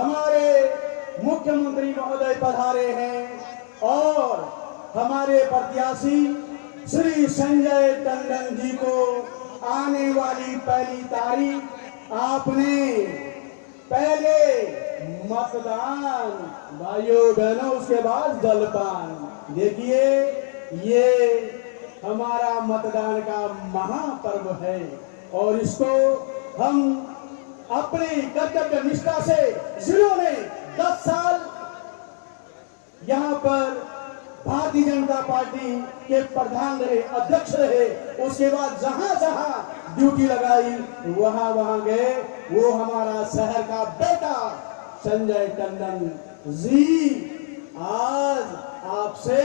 हमारे मुख्यमंत्री महोदय पधारे हैं और हमारे प्रत्याशी श्री संजय टंडन जी को आने वाली पहली तारीख आपने पहले मतदान, भाइयों बहनों, उसके बाद जलपान। देखिए, ये हमारा मतदान का महापर्व है और इसको हम अपनी कर्तव्य निष्ठा से, जिन्होंने 10 साल यहाँ पर भारतीय जनता पार्टी के प्रधान रहे, अध्यक्ष रहे, उसके बाद जहां जहां ड्यूटी लगाई वहां वहां गए। वो हमारा शहर का बेटा संजय टंडन जी आज आपसे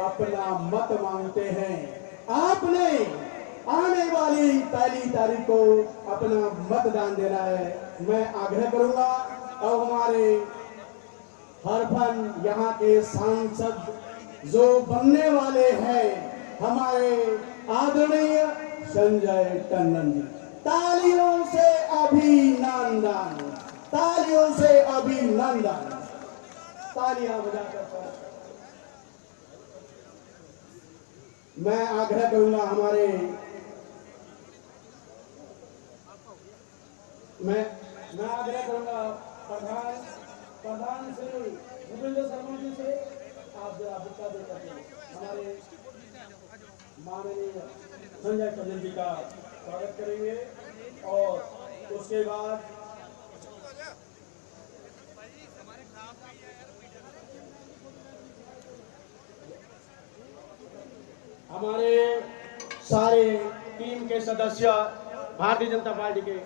अपना मत मांगते हैं। आपने आने वाली पहली तारीख को अपना मतदान देना है। मैं आग्रह करूंगा और हमारे हरफन यहाँ के सांसद जो बनने वाले हैं, हमारे आदरणीय संजय टंडन जी, तालियों से अभिनंदन, तालियों से अभिनंदन, तालियां बजाकर। मैं आग्रह करूंगा हमारे मैं आग्रह करूंगा प्रधान श्री भूपेंद्र शर्मा जी से आप जरा बुक्का देकर हमारे माननीय संजय टंडन जी का स्वागत करेंगे और उसके बाद हमारे सारे टीम के सदस्य भारतीय जनता पार्टी के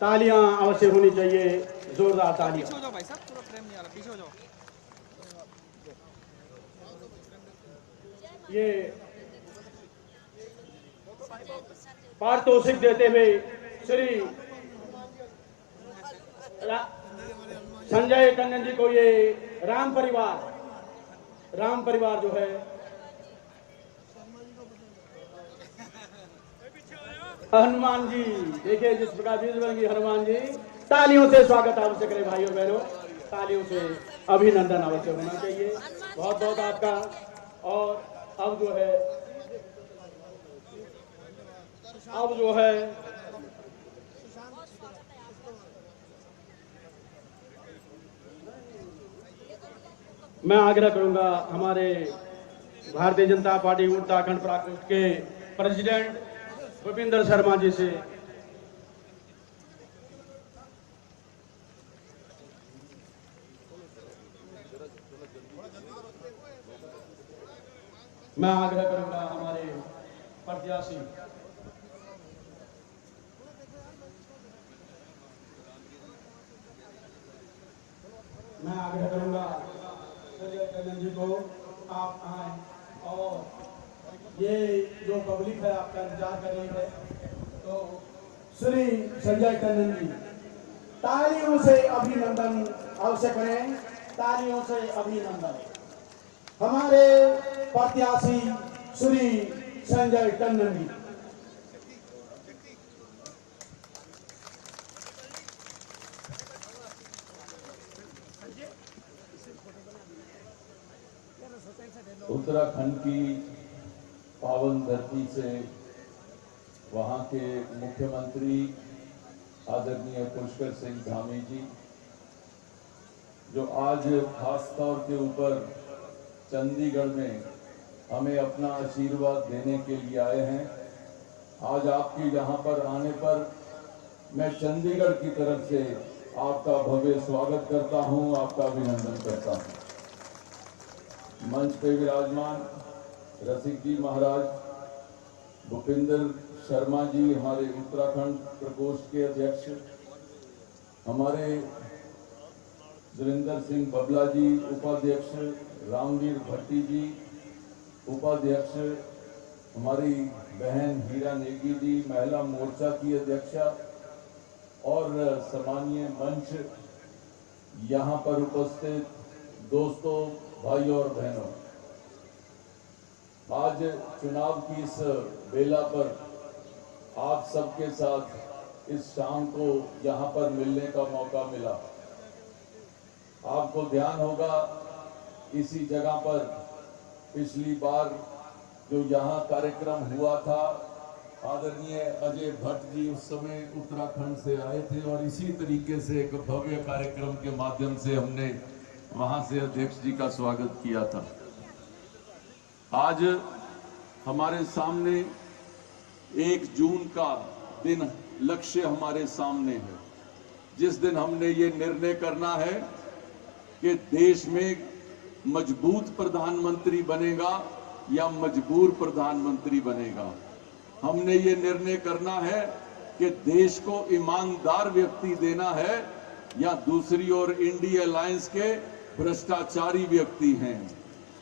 तालियां अवश्य होनी चाहिए, जोरदार तालियां। पीछे हो जाओ भाई साहब, पूरा फ्रेम नहीं आ रहा, पीछे हो जाओ। ये पारितोषिक देते हुए श्री संजय टंडन जी को ये राम परिवार जो है, हनुमान जी, देखिए जिस प्रकार बनेगी हनुमान जी, तालियों से स्वागत अवश्य करें भाइयों बहनों, तालियों से अभिनंदन अवश्य होना चाहिए। बहुत बहुत आपका। और अब जो है मैं आग्रह करूंगा हमारे भारतीय जनता पार्टी उत्तराखंड प्रकोष्ठ के प्रेसिडेंट भूपेंद्र शर्मा जी से मैं आग्रह करूंगा हमारे प्रत्याशी मैं आग्रह करूंगा संजय टंडन जी को आप आए और ये जो पब्लिक है आपका इंतजार कर रही है, तो श्री संजय टंडन जी तालियों से अभिनंदन अवश्य करें, तालियों से अभिनंदन। हमारे प्रत्याशी श्री संजय टंडन जी। उत्तराखंड की पावन धरती से वहां के मुख्यमंत्री आदरणीय पुष्कर सिंह धामी जी, जो आज खास तौर के ऊपर चंडीगढ़ में हमें अपना आशीर्वाद देने के लिए आए हैं। आज आपके यहाँ पर आने पर मैं चंडीगढ़ की तरफ से आपका भव्य स्वागत करता हूँ, आपका अभिनंदन करता हूँ। मंच पे विराजमान रसिक जी महाराज, भूपेंद्र शर्मा जी हमारे उत्तराखंड प्रकोष्ठ के अध्यक्ष, हमारे सुरेंद्र सिंह बबला जी उपाध्यक्ष, रामवीर भट्टी जी उपाध्यक्ष, हमारी बहन हीरा नेगी जी महिला मोर्चा की अध्यक्षा, और सम्मानीय मंच, यहाँ पर उपस्थित दोस्तों, भाइयों और बहनों, आज चुनाव की इस बेला पर आप सबके साथ इस शाम को यहाँ पर मिलने का मौका मिला। आपको ध्यान होगा इसी जगह पर पिछली बार जो यहाँ कार्यक्रम हुआ था, आदरणीय अजय भट्ट जी उस समय उत्तराखंड से आए थे और इसी तरीके से एक भव्य कार्यक्रम के माध्यम से हमने वहां से अध्यक्ष जी का स्वागत किया था। आज हमारे सामने 1 जून का दिन लक्ष्य हमारे सामने है, जिस दिन हमने ये निर्णय करना है कि देश में मजबूत प्रधानमंत्री बनेगा या मजबूर प्रधानमंत्री बनेगा। हमने ये निर्णय करना है कि देश को ईमानदार व्यक्ति देना है या दूसरी ओर इंडिया अलायंस के भ्रष्टाचारी व्यक्ति हैं।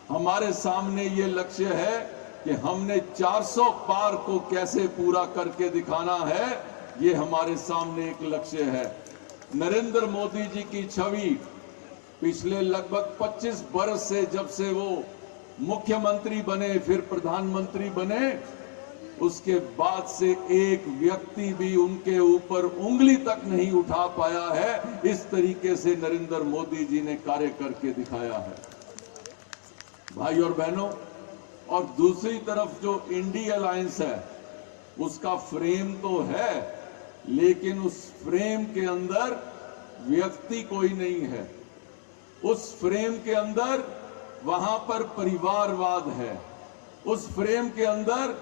हमारे सामने ये लक्ष्य है कि हमने 400 पार को कैसे पूरा करके दिखाना है, ये हमारे सामने एक लक्ष्य है। नरेंद्र मोदी जी की छवि पिछले लगभग 25 वर्ष से, जब से वो मुख्यमंत्री बने फिर प्रधानमंत्री बने, उसके बाद से एक व्यक्ति भी उनके ऊपर उंगली तक नहीं उठा पाया है। इस तरीके से नरेंद्र मोदी जी ने कार्य करके दिखाया है। भाई और बहनों, और दूसरी तरफ जो इंडिया अलायंस है, उसका फ्रेम तो है, लेकिन उस फ्रेम के अंदर व्यक्ति कोई नहीं है। उस फ्रेम के अंदर वहां पर परिवारवाद है। उस फ्रेम के अंदर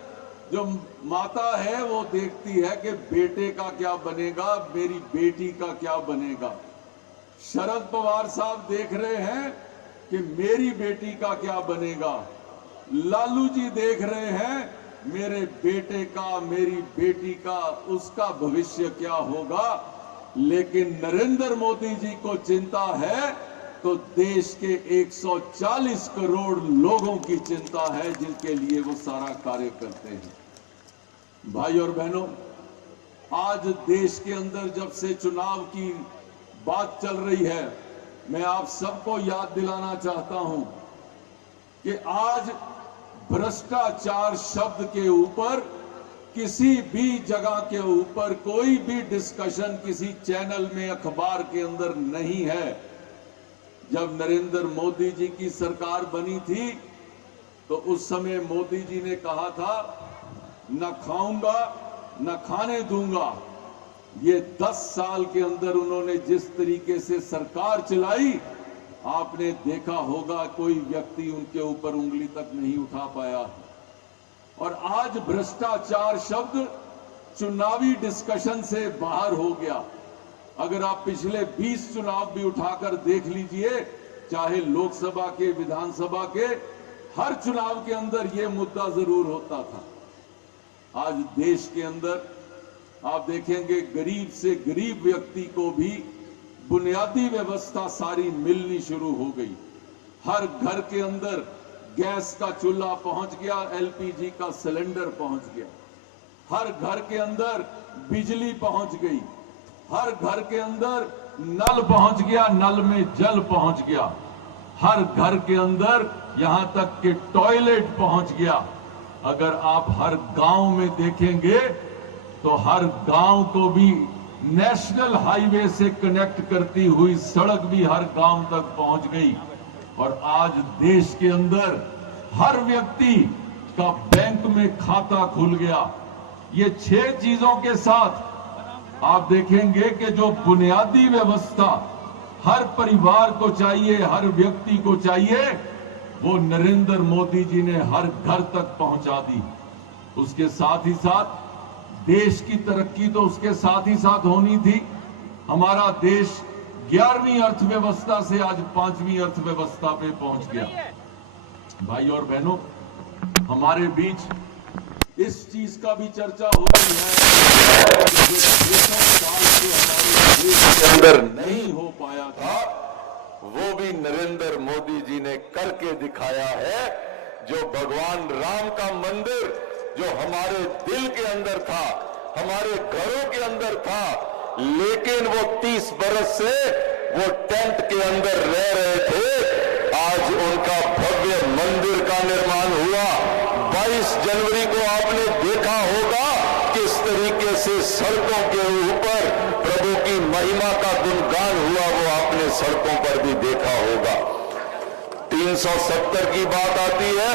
जो माता है वो देखती है कि बेटे का क्या बनेगा, मेरी बेटी का क्या बनेगा। शरद पवार साहब देख रहे हैं कि मेरी बेटी का क्या बनेगा। लालू जी देख रहे हैं मेरे बेटे का, मेरी बेटी का, उसका भविष्य क्या होगा। लेकिन नरेंद्र मोदी जी को चिंता है तो देश के 140 करोड़ लोगों की चिंता है, जिनके लिए वो सारा कार्य करते हैं। भाई और बहनों, आज देश के अंदर जब से चुनाव की बात चल रही है, मैं आप सबको याद दिलाना चाहता हूं कि आज भ्रष्टाचार शब्द के ऊपर किसी भी जगह के ऊपर कोई भी डिस्कशन किसी चैनल में, अखबार के अंदर नहीं है। जब नरेंद्र मोदी जी की सरकार बनी थी तो उस समय मोदी जी ने कहा था, न खाऊंगा न खाने दूंगा। ये 10 साल के अंदर उन्होंने जिस तरीके से सरकार चलाई, आपने देखा होगा कोई व्यक्ति उनके ऊपर उंगली तक नहीं उठा पाया। और आज भ्रष्टाचार शब्द चुनावी डिस्कशन से बाहर हो गया। अगर आप पिछले 20 चुनाव भी उठाकर देख लीजिए, चाहे लोकसभा के, विधानसभा के, हर चुनाव के अंदर यह मुद्दा जरूर होता था। आज देश के अंदर आप देखेंगे गरीब से गरीब व्यक्ति को भी बुनियादी व्यवस्था सारी मिलनी शुरू हो गई। हर घर के अंदर गैस का चूल्हा पहुंच गया, एलपीजी का सिलेंडर पहुंच गया। हर घर के अंदर बिजली पहुंच गई। हर घर के अंदर नल पहुंच गया, नल में जल पहुंच गया। हर घर के अंदर यहां तक कि टॉयलेट पहुंच गया। अगर आप हर गांव में देखेंगे तो हर गांव को भी नेशनल हाईवे से कनेक्ट करती हुई सड़क भी हर गांव तक पहुंच गई। और आज देश के अंदर हर व्यक्ति का बैंक में खाता खुल गया। ये 6 चीजों के साथ आप देखेंगे कि जो बुनियादी व्यवस्था हर परिवार को चाहिए, हर व्यक्ति को चाहिए, वो नरेंद्र मोदी जी ने हर घर तक पहुंचा दी। उसके साथ ही साथ देश की तरक्की तो उसके साथ ही साथ होनी थी। हमारा देश 11वीं अर्थव्यवस्था से आज 5वीं अर्थव्यवस्था पे पहुंच गया। भाई और बहनों, हमारे बीच इस चीज का भी चर्चा हो रही है के अंदर नहीं हो पाया था, वो भी नरेंद्र मोदी जी ने करके दिखाया है। जो भगवान राम का मंदिर जो हमारे दिल के अंदर था, हमारे घरों के अंदर था, लेकिन वो 30 बरस से वो टेंट के अंदर रह रहे थे। आज उनका भव्य मंदिर का निर्माण हुआ। 22 जनवरी को आपने देखा होगा किस तरीके से सड़कों के ऊपर प्रभु की महिमा का गुणगान हुआ, वो आपने सड़कों पर भी देखा होगा। 370 की बात आती है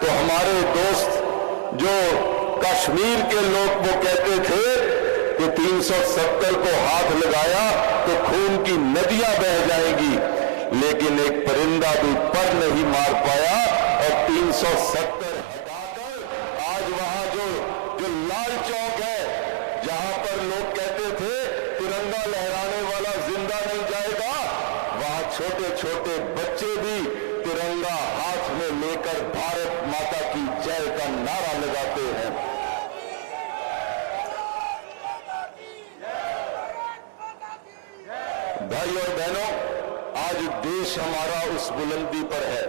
तो हमारे दोस्त जो कश्मीर के लोग वो कहते थे कि 370 को हाथ लगाया तो खून की नदियां बह जाएंगी, लेकिन एक परिंदा भी पर नहीं मार पाया और 370 हटाकर आज वहां जो लाल चौक है, जहां पर लोग कहते थे तिरंगा लहराने वाला जिंदा नहीं जाएगा, वहां छोटे छोटे बच्चे भी तिरंगा हाथ में लेकर भारत माता की जय का नारा लगाते हैं। भाई और बहनों, आज देश हमारा उस बुलंदी पर है।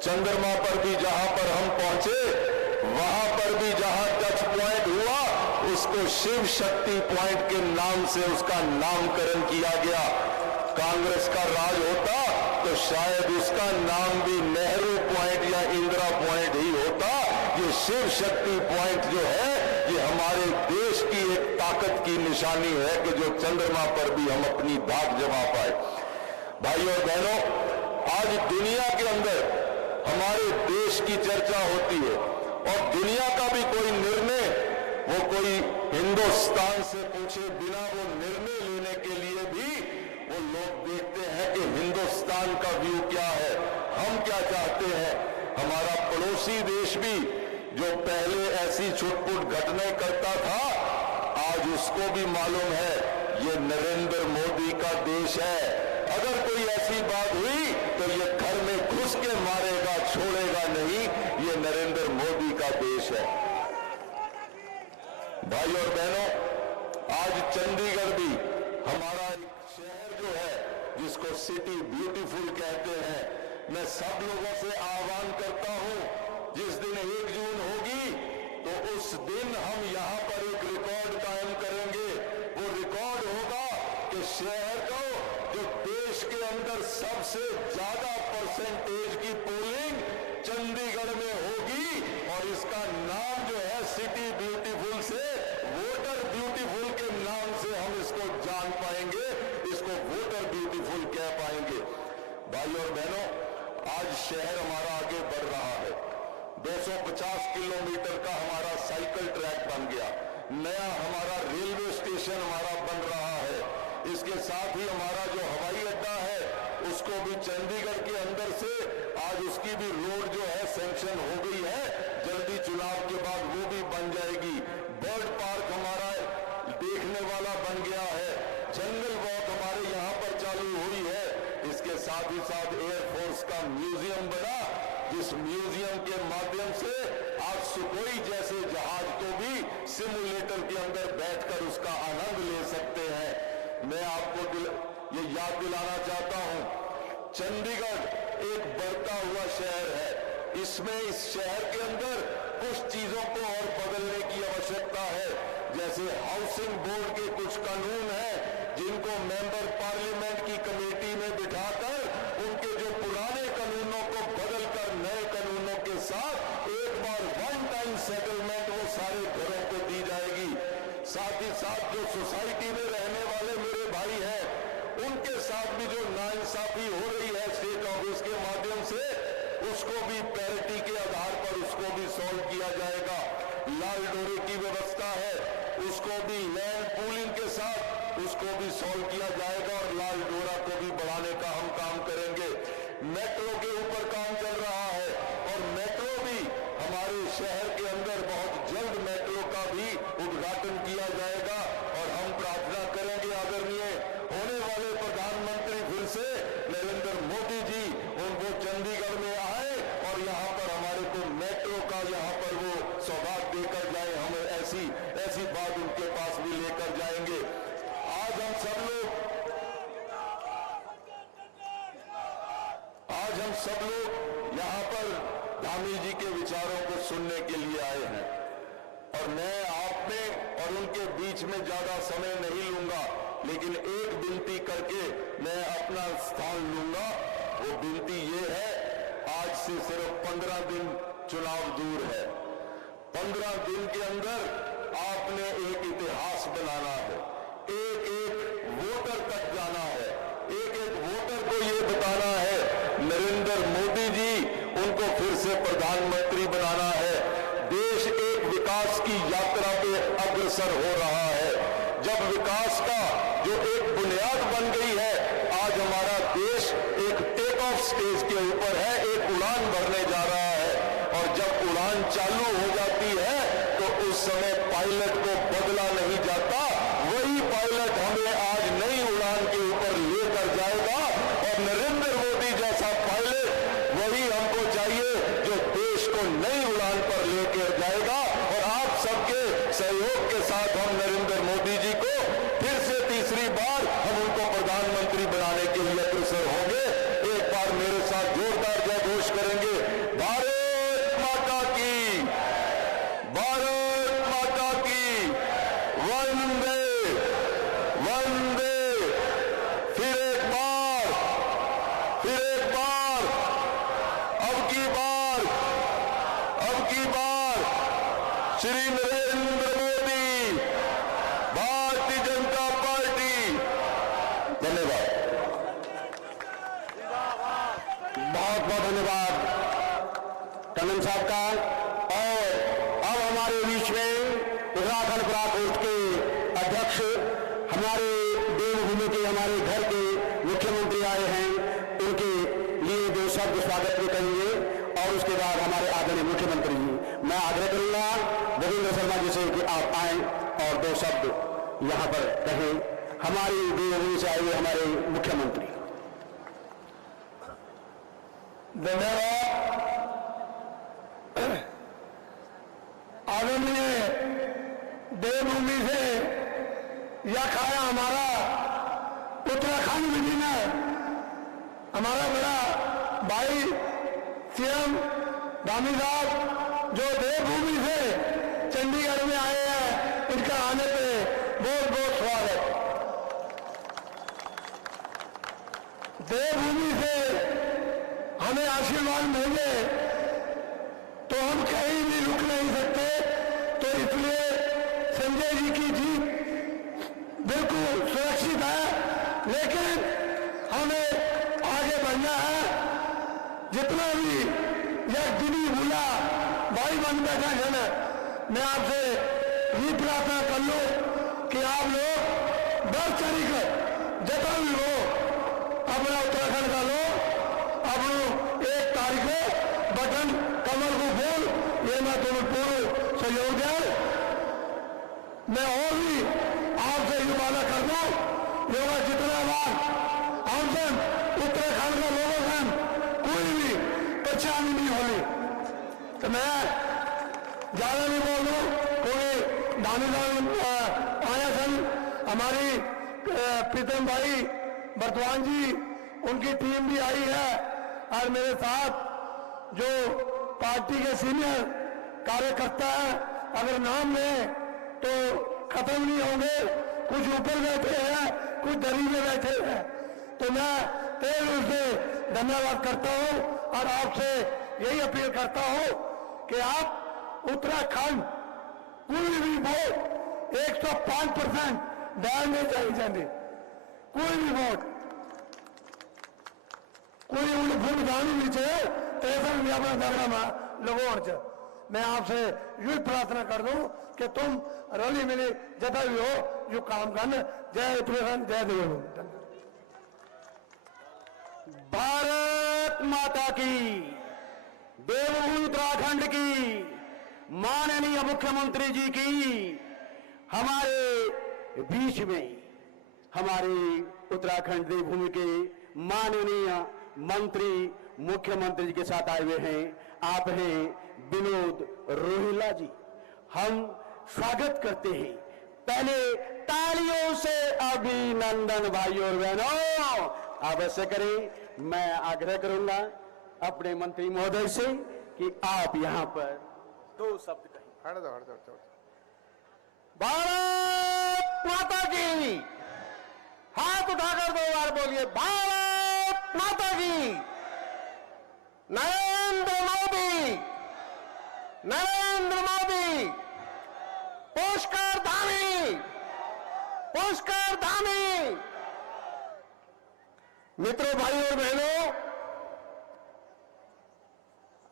चंद्रमा पर भी जहां पर हम पहुंचे, वहां पर भी जहां टच पॉइंट हुआ, उसको शिव शक्ति पॉइंट के नाम से उसका नामकरण किया गया। कांग्रेस का राज होता तो शायद उसका नाम भी नेहरू पॉइंट या इंदिरा पॉइंट ही होता। ये शिव शक्ति पॉइंट जो है, ये हमारे देश की एक ताकत की निशानी है कि जो चंद्रमा पर भी हम अपनी धाक जमा पाए। भाई और बहनों, आज दुनिया के अंदर हमारे देश की चर्चा होती है और दुनिया का भी कोई निर्णय वो कोई हिंदुस्तान से पूछे बिना वो निर्णय लेने के लिए भी वो लोग देखते हैं कि हिंदुस्तान का व्यू क्या है, हम क्या चाहते हैं। हमारा पड़ोसी देश भी जो पहले ऐसी छुटपुट घटनाएं करता था, आज उसको भी मालूम है ये नरेंद्र मोदी का देश है। अगर कोई ऐसी बात हुई तो ये घर में घुस के मारेगा, छोड़ेगा नहीं। ये नरेंद्र मोदी का देश है। भाई और बहनों, आज चंडीगढ़ भी हमारा एक शहर जो है, जिसको सिटी ब्यूटीफुल कहते हैं, मैं सब लोगों से आह्वान करता हूं, जिस दिन 1 जून होगी तो उस दिन हम यहां पर एक रिकॉर्ड कायम करेंगे। वो रिकॉर्ड होगा कि शहर को जो देश के अंदर सबसे ज्यादा परसेंटेज की पोलिंग चंडीगढ़ में होगी और इसका नाम जो है सिटी ब्यूटीफुल से वोटर ब्यूटीफुल के नाम से हम इसको जान पाएंगे, इसको वोटर ब्यूटीफुल कह पाएंगे। भाई और बहनों, आज शहर हमारा आगे बढ़ रहा है। 250 किलोमीटर का हमारा साइकिल ट्रैक बन गया, नया हमारा रेलवे स्टेशन हमारा बन रहा है। इसके साथ ही हमारा जो हवाई अड्डा है उसको भी चंडीगढ़ के अंदर से आज उसकी भी रोड जो है सैंक्शन हो गई है, जल्दी चुनाव के बाद वो भी बन जाएगी। बर्ड पार्क हमारा देखने वाला बन गया है, जंगल वॉक हमारे यहाँ पर चालू हुई है। इसके साथ ही साथ एयरफोर्स का म्यूजियम बना, जिस म्यूजियम के माध्यम से आज सुखोई जैसे जहाज को भी सिमुलेटर के अंदर बैठकर उसका आनंद ले सकते हैं। मैं आपको ये याद दिलाना चाहता हूं, चंडीगढ़ एक बढ़ता हुआ शहर है। इसमें इस शहर के अंदर कुछ चीजों को और बदलने की आवश्यकता है। जैसे हाउसिंग बोर्ड के कुछ कानून हैं, जिनको मेंबर पार्लियामेंट की कमेटी में बिठाकर उनके जो पुराने कानूनों को बदलकर नए कानूनों के साथ एक बार वन टाइम सेटलमेंट वो सारे घरों को दी जाएगी। साथ ही साथ जो सोसाइटी में रहने वाले मेरे भाई हैं, उनके साथ भी जो नाइंसाफी हो रही है स्टेट ऑफिस के माध्यम से, उसको भी पैरिटी के आधार पर उसको भी सॉल्व किया जाएगा। लाल डोरे की व्यवस्था है, उसको भी लैंड पूलिंग के साथ उसको भी सॉल्व किया जाएगा और लाल डोरा को भी बढ़ाने का हम काम करेंगे। मेट्रो के ऊपर काम चल रहा है और मेट्रो भी हमारे शहर के अंदर बहुत जल्द मेट्रो का भी उद्घाटन किया जाएगा और हम प्रार्थना करेंगे आदरणीय होने वाले प्रधानमंत्री फिर से नरेंद्र मोदी जी उनको चंडीगढ़ में आए और यहाँ पर हमारे को मेट्रो का यहाँ पर वो सौगात देकर जाए। हम ऐसी बात उनके पास भी लेकर जाएंगे। आज हम सब लोग यहाँ पर धामी जी के विचारों को सुनने के लिए आए हैं और मैं आप में और उनके बीच में ज्यादा समय नहीं लूंगा, लेकिन एक विनती करके मैं अपना स्थान लूंगा। वो विनती ये है, आज से सिर्फ 15 दिन चुनाव दूर है। 15 दिन के अंदर आपने एक इतिहास बनाना है, एक एक वोटर तक जाना है, एक एक वोटर को ये बताना है नरेंद्र मोदी जी, उनको फिर से प्रधानमंत्री बनाना है। देश एक विकास की यात्रा पे अग्रसर हो रहा है। जब विकास का जो एक बुनियाद बन गई है, आज हमारा देश एक टेक ऑफ स्टेज के ऊपर है, एक उड़ान भरने जा रहा है। और जब उड़ान चालू हो जाती है तो उस समय पायलट को बदला नहीं जाता, वही पायलट हमें आज नई उड़ान के ऊपर लेकर जाएगा। और नरेंद्र मोदी जैसा पायलट वही हमको चाहिए जो देश को नई उड़ान पर लेकर जाएगा। और आप सबके सहयोग के साथ हम नरेंद्र मोदी जी को फिर से तीसरी बार हम उनको प्रधानमंत्री बनाने के लिए अग्रसर होंगे। एक बार मेरे साथ जोरदार जय घोष करेंगे, भारत माता की, भारत माता की, वंदे वंदे। फिर एक बार, फिर एक बार, अब की बार, अब की बार श्री नरेंद्र मोदी, भारतीय जनता पार्टी। धन्यवाद, बहुत बहुत धन्यवाद टंडन साहब का। और अब हमारे बीच में उत्तराखंड प्राकोष्ठ के अध्यक्ष, हमारे देवभूमि के, हमारे घर के मुख्यमंत्री आए हैं, उनके लिए दो शब्द स्वागत भी करेंगे। और उसके बाद हमारे आदरणीय मुख्यमंत्री जी, मैं आग्रह करूंगा भूपेंद्र शर्मा जी से कि आप आए और दो शब्द यहां पर कहें। हमारी देवभूमि से आए हुए हमारे मुख्यमंत्री। धन्यवाद। आदरणीय देवभूमि से यह खाया हमारा उत्तराखंड विजय, हमारा बड़ा भाई सीएम धामी साहब जो देवभूमि से चंडीगढ़ में आए हैं, इनका आने पे बहुत बहुत स्वागत। देवभूमि से हमें आशीर्वाद मिले तो हम कहीं भी रुक नहीं सकते। तो इसलिए संजय जी की जीत बिल्कुल सुरक्षित है, लेकिन हमें आगे बढ़ना है। जितना भी यह गिनी भूला भाई बन बैठा है ना, मैं आपसे ये प्रार्थना कर लूं कि आप लोग बढ़ चढ़कर जता भी हो अपना उत्तराखंड का लो, अपनों 1 तारीख को बटन कमल को फूल, ये मैं तुम्हें पूर्ण सहयोग दें। मैं और भी आपसे ये वादा कर दूं, योगा जितना बार हमसे उत्तराखंड का लोगों से कोई भी परेशानी नहीं होगी। तो मैं ज्यादा नहीं बोल दूं, क्योंकि दानीदान आया सन हमारी प्रीतम भाई बर्तवान जी, उनकी टीम भी आई है। और मेरे साथ जो पार्टी के सीनियर कार्यकर्ता है, अगर नाम लें तो खत्म नहीं होंगे। कुछ ऊपर बैठे हैं, कुछ दरी में बैठे हैं। तो मैं तहे दिल से धन्यवाद करता हूं और आपसे यही अपील करता हूं कि आप उत्तराखंड कोई भी वोट 105% डाल नहीं चाहिए। कोई भी वोट कोई उन्हें भूल जानी नहीं चाहिए, ऐसा भी अपना झगड़ा लोगों से। मैं आपसे यही प्रार्थना कर दूं कि तुम रली मिली जता भी हो जो काम करना। जय उत्तराखंड, जय देवभूमि। भारत माता की, देवभूमि उत्तराखंड की, माननीय मुख्यमंत्री जी की हमारे बीच में हमारे उत्तराखंड देवभूमि के माननीय मंत्री मुख्यमंत्री जी के साथ आए हुए हैं। आप हैं विनोद रोहिला जी। हम स्वागत करते हैं। पहले तालियों से अभिनंदन भाइयों और बहनों अवश्य करें। मैं आग्रह करूंगा अपने मंत्री महोदय से कि आप यहां पर 2 शब्द कहें। भारत माता की। हाथ उठाकर 2 बार बोलिए, भारत माता की। नरेंद्र मोदी, नरेंद्र मोदी, पुष्कर धामी, पुष्कर धामी। मित्रों, भाइयों और बहनों,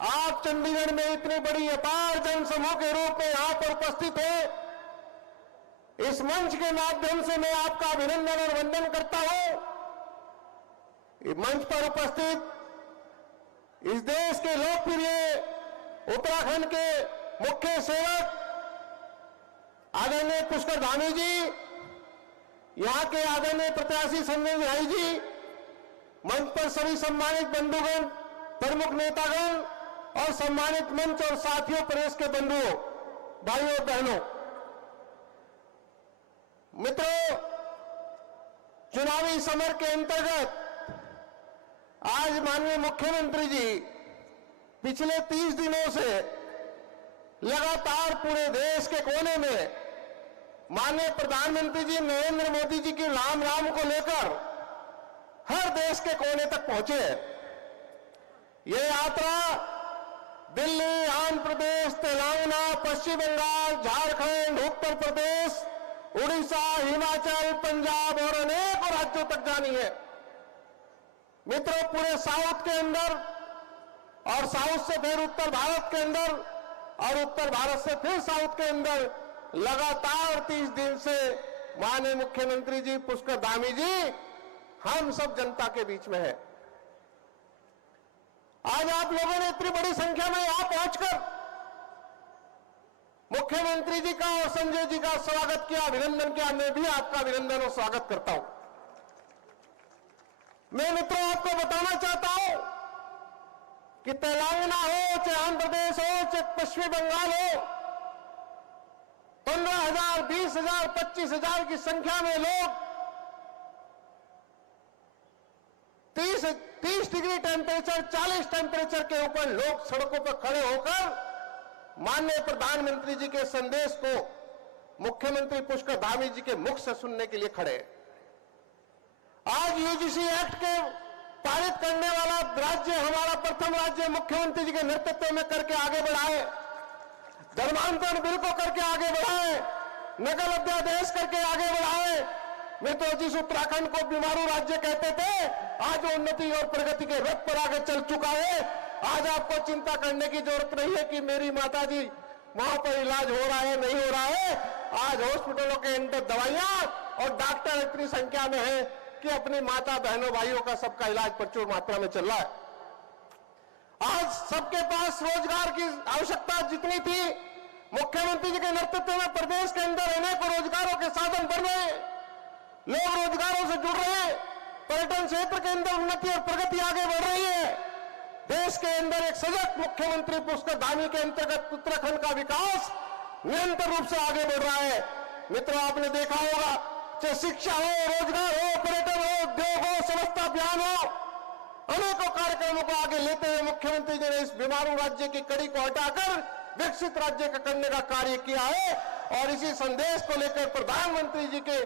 आप चंडीगढ़ में इतनी बड़ी अपार जनसमूह के रूप में यहां पर उपस्थित हो, इस मंच के माध्यम से मैं आपका अभिनंदन और वंदन करता हूं। इस मंच पर उपस्थित इस देश के लोकप्रिय उत्तराखंड के मुख्य सेवक आदरणीय पुष्कर धामी जी, यहां के आदरणीय प्रत्याशी संजय भाई जी, मंच पर सभी सम्मानित बंधुगण, प्रमुख नेतागण और सम्मानित मंच और साथियों, प्रेस के बंधुओं, भाइयों और बहनों, मित्रों, चुनावी समर के अंतर्गत आज माननीय मुख्यमंत्री जी पिछले 30 दिनों से लगातार पूरे देश के कोने में माननीय प्रधानमंत्री जी नरेंद्र मोदी जी की राम राम को लेकर हर देश के कोने तक पहुंचे। ये यात्रा दिल्ली, आंध्र प्रदेश, तेलंगाना, पश्चिम बंगाल, झारखंड, उत्तर प्रदेश, उड़ीसा, हिमाचल, पंजाब और अनेक राज्यों तक जानी है। मित्रों, पूरे साउथ के अंदर और साउथ से फिर उत्तर भारत के अंदर और उत्तर भारत से फिर साउथ के अंदर लगातार 30 दिन से माननीय मुख्यमंत्री जी पुष्कर धामी जी हम सब जनता के बीच में है। आज आप लोगों ने इतनी बड़ी संख्या में यहां पहुंचकर मुख्यमंत्री जी का और संजय जी का स्वागत किया, अभिनंदन किया। मैं भी आपका अभिनंदन और स्वागत करता हूं। मैं मित्रों आपको बताना चाहता हूं कि तेलंगाना हो, चाहे आंध्र प्रदेश हो, चाहे पश्चिम बंगाल हो, 15,000, 20,000, 25,000 की संख्या में लोग 30 डिग्री टेम्परेचर, 40 टेम्परेचर के ऊपर लोग सड़कों पर खड़े होकर माननीय प्रधानमंत्री जी के संदेश को मुख्यमंत्री पुष्कर धामी जी के मुख से सुनने के लिए खड़े। आज यूजीसी एक्ट के पारित करने वाला राज्य हमारा प्रथम राज्य मुख्यमंत्री जी के नेतृत्व में करके आगे बढ़ाए, धर्मांतरण बिल को करके आगे बढ़ाए, नकल अध्यादेश करके आगे बढ़ाए। मैं तो जिस उत्तराखंड को बीमारू राज्य कहते थे, आज उन्नति और प्रगति के रथ पर आगे चल चुका है। आज आपको चिंता करने की जरूरत नहीं है कि मेरी माता जी वहां पर इलाज हो रहा है, नहीं हो रहा है। आज हॉस्पिटलों के अंदर दवाइयां और डॉक्टर इतनी संख्या में है कि अपनी माता बहनों भाइयों का सबका इलाज प्रचुर मात्रा में चल रहा है। आज सबके पास रोजगार की आवश्यकता जितनी थी, मुख्यमंत्री जी के नेतृत्व में प्रदेश के अंदर अनेक रोजगारों के साधन बन रहे हैं, लोग रोजगारों से जुड़ रहे हैं, पर्यटन क्षेत्र के अंदर उन्नति और प्रगति आगे बढ़ रही है। देश के अंदर एक सजग मुख्यमंत्री पुष्कर धामी के अंतर्गत उत्तराखंड का विकास निरंतर रूप से आगे बढ़ रहा है। मित्रों, आपने देखा होगा, चाहे शिक्षा हो, रोजगार हो, पर्यटन हो, उद्योग हो, स्वच्छता अभियान हो, अनेकों कार्यक्रमों को आगे लेते हुए मुख्यमंत्री जी ने इस बीमारू राज्य की कड़ी को हटाकर विकसित राज्य का करने का कार्य किया है। और इसी संदेश को लेकर, प्रधानमंत्री जी के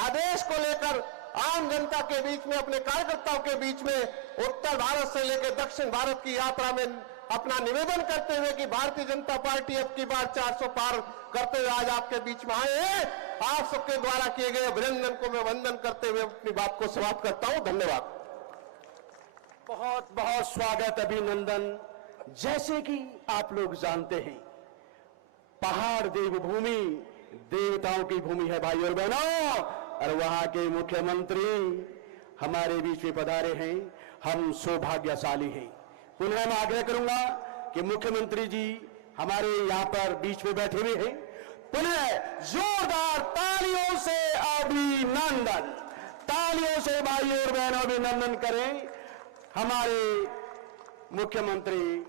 आदेश को लेकर आम जनता के बीच में, अपने कार्यकर्ताओं के बीच में उत्तर भारत से लेकर दक्षिण भारत की यात्रा में अपना निवेदन करते हुए कि भारतीय जनता पार्टी अब की बार 400 पार करते हुए आज आपके बीच में आए हैं। आप सबके द्वारा किए गए अभिनंदन को मैं वंदन करते हुए अपनी बात को समाप्त करता हूं। धन्यवाद। बहुत बहुत स्वागत, अभिनंदन। जैसे कि आप लोग जानते हैं, पहाड़ देवभूमि, देवताओं की भूमि है भाई और बहनों, और वहां के मुख्यमंत्री हमारे बीच में पधारे हैं। हम सौभाग्यशाली हैं। पुनः मैं आग्रह करूंगा कि मुख्यमंत्री जी हमारे यहां पर बीच में बैठे हुए हैं, पुनः जोरदार तालियों से अभिनंदन, तालियों से भाई और बहनों अभिनंदन करें हमारे मुख्यमंत्री।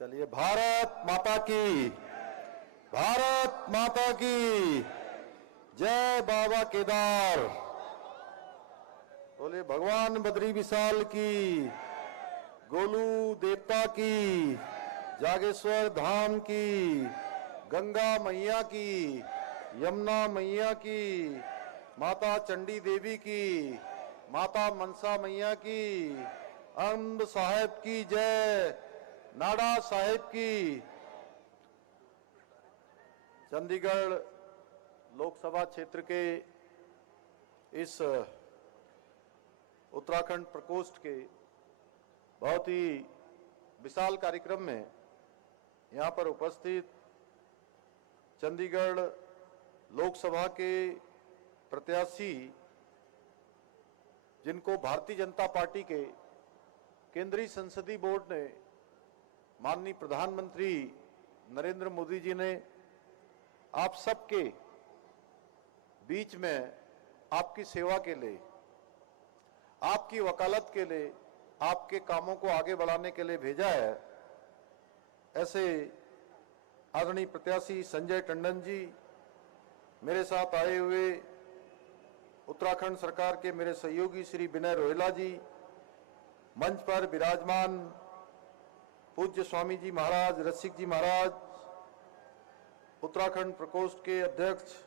चलिए, भारत माता की, भारत माता की। जय बाबा केदार। बोले भगवान बद्री विशाल की, गोलू देवता की, जागेश्वर धाम की, गंगा मैया की, यमुना मैया की, माता चंडी देवी की, माता मनसा मैया की, अम्ब साहेब की जय, नाडा साहेब की। चंडीगढ़ लोकसभा क्षेत्र के इस उत्तराखंड प्रकोष्ठ के बहुत ही विशाल कार्यक्रम में यहाँ पर उपस्थित चंडीगढ़ लोकसभा के प्रत्याशी, जिनको भारतीय जनता पार्टी के केंद्रीय संसदीय बोर्ड ने माननीय प्रधानमंत्री नरेंद्र मोदी जी ने आप सबके बीच में आपकी सेवा के लिए, आपकी वकालत के लिए, आपके कामों को आगे बढ़ाने के लिए भेजा है, ऐसे आदरणीय प्रत्याशी संजय टंडन जी, मेरे साथ आए हुए उत्तराखंड सरकार के मेरे सहयोगी श्री विनय रोहेला जी, मंच पर विराजमान पूज्य स्वामी जी महाराज, रसिक जी महाराज, उत्तराखंड प्रकोष्ठ के अध्यक्ष